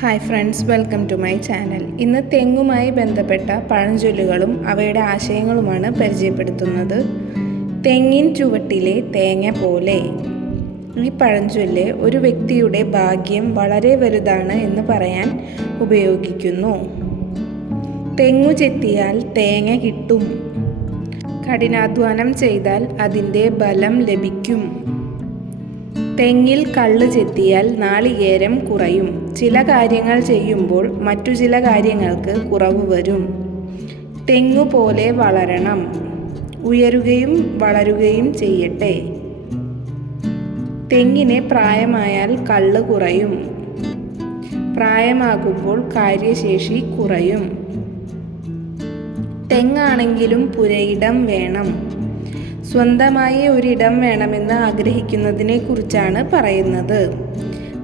Hi friends welcome to my channel ഇന്ന് തെങ്ങുമായി ബന്ധപ്പെട്ട പഴഞ്ചൊല്ലുകളും അവയുടെ ആശയങ്ങളുമാണ് പരിചയപ്പെടുത്തുന്നത്. തെങ്ങിൻ ചുവട്ടിലെ തേങ്ങ പോലെ. ഈ പഴഞ്ചൊല്ല് ഒരു വ്യക്തിയുടെ ഭാഗ്യം വളരെ വലുതാണ് എന്ന് പറയാൻ ഉപയോഗിക്കുന്നു. തെങ്ങു ചെത്തിയാൽ തേങ്ങ കിട്ടും. കഠിനാധ്വാനം ചെയ്താൽ അതിന്റെ ബലം ലഭിക്കും. തെങ്ങിൽ കള്ള് ചെത്തിയാൽ നാളികേരം കുറയും. ചില കാര്യങ്ങൾ ചെയ്യുമ്പോൾ മറ്റു ചില കാര്യങ്ങൾക്ക് കുറവ് വരും. തെങ്ങു പോലെ വളരണം. ഉയരുകയും വളരുകയും ചെയ്യട്ടെ. തെങ്ങിന് പ്രായമായാൽ കള്ള് കുറയും. പ്രായമാകുമ്പോൾ കാര്യശേഷി കുറയും. തെങ്ങാണെങ്കിലും പുരയിടം വേണം. സ്വന്തമായി ഒരിടം വേണമെന്ന് ആഗ്രഹിക്കുന്നതിനെ കുറിച്ചാണ് പറയുന്നത്.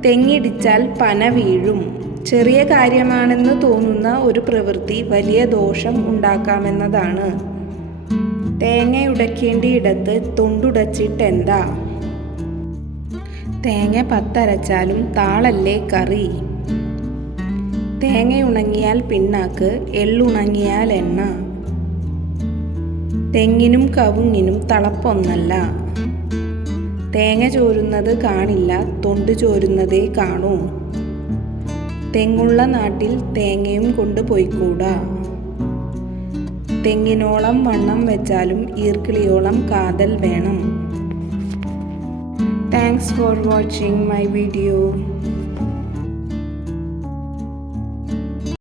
തെങ്ങിടിച്ചാൽ പന വീഴും. ചെറിയ കാര്യമാണെന്ന് തോന്നുന്ന ഒരു പ്രവൃത്തി വലിയ ദോഷം ഉണ്ടാക്കാമെന്നതാണ്. തേങ്ങ ഉടക്കേണ്ടിയിടത്ത് തൊണ്ടുടച്ചിട്ടെന്താ? തേങ്ങ പത്തരച്ചാലും താളല്ലേ കറി? തേങ്ങ ഉണങ്ങിയാൽ പിണ്ണാക്ക് എള്ളുണങ്ങിയാൽ എണ്ണ. തെങ്ങിനും കവുങ്ങിനും തളപ്പൊന്നല്ല തേങ്ങ ചോരുന്നത് കാണില്ല തൊണ്ട് ചോരുന്നതേ കാണൂ. തെങ്ങുള്ള നാട്ടിൽ തേങ്ങയും കൊണ്ട് പോയിക്കൂടാ. തെങ്ങിനോളം വണ്ണം വെച്ചാലും ഈർക്കിളിയോളം കാതൽ വേണം. Thanks for watching my video